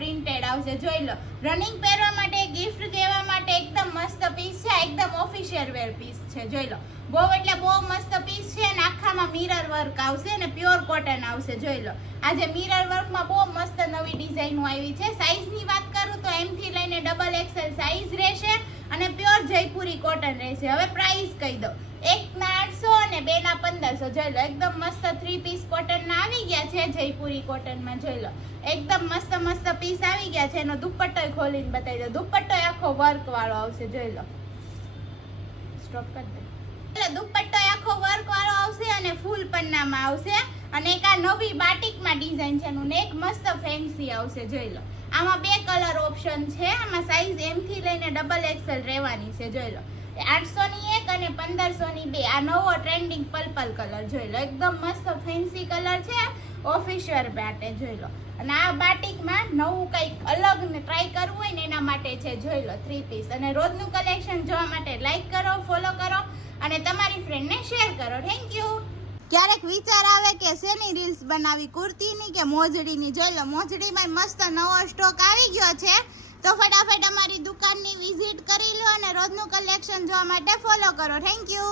Printed આવશે, જોઈ લો. Running પહેરવા માટે, ગિફ્ટ દેવા માટે એકદમ મસ્ત પીસ છે, એકદમ ઓફિશિયલ વેર પીસ છે, જોઈ લો. બહુ એટલે બહુ મસ્ત પીસ છે ને આખામાં મિરર વર્ક આવશે ને પ્યોર કોટન આવશે, જોઈ લો. આજે મિરર વર્કમાં બહુ મસ્ત નવી ડિઝાઇનો આવી છે. સાઈઝની વાત કરું તો M થી લઈને XXL સાઈઝ રહેશે અને પ્યોર જયપુરી કોટન રહેશે. હવે પ્રાઇસ કહી દો, 1 ના 800 અને 2 ના 1500, જોઈ લો. એકદમ મસ્ત 3 પીસ કોટનના આવી ગયા છે જયપુરી કોટનમાં, જોઈ લો. એકદમ મસ્ત મસ્ત પીસ આવી ગયા છે. એનો દુપટ્ટો ખોલીને બતાવી દો. દુપટ્ટો આખો વર્ક વાળો આવશે, જોઈ લો. સ્ટોપ કરી દે. એટલે દુપટ્ટો આખો વર્ક વાળો આવશે અને ફૂલ પન્નામાં આવશે અને એક આ નવી બાટિકમાં ડિઝાઇન છે એનું નેક મસ્ત ફેન્સી આવશે, જોઈ લો. આમાં 2 કલર ઓપ્શન છે. આમાં સાઈઝ M થી લઈને XXL રહેવાની છે, જોઈ લો. 800 ની 1 અને 1500 ની 2. આ નવો ટ્રેન્ડિંગ પર્પલ કલર, જોઈ લો. એકદમ મસ્ત ફેન્સી કલર છે, ઓફિશિયલ માટે, જોઈ લો. અને આ બાટિકમાં નવું કંઈક અલગ ને ટ્રાય કરવું હોય ને એના માટે છે, જોઈ લો. 3 પીસ. અને રોજનું કલેક્શન જોવા માટે લાઈક કરો, ફોલો કરો અને તમારી ફ્રેન્ડને શેર કરો. Thank you. ક્યારેક વિચાર આવે કે શેની રીલ્સ બનાવી, કુર્તીની કે મોજડીની, જોઈ લો. મોજડીમાં મસ્ત નવો સ્ટોક આવી ગયો છે, તો ફટાફટ અમારી દુકાનની વિઝિટ કરી લો અને રોજનું કલેક્શન જોવા માટે ફોલો કરો. Thank you.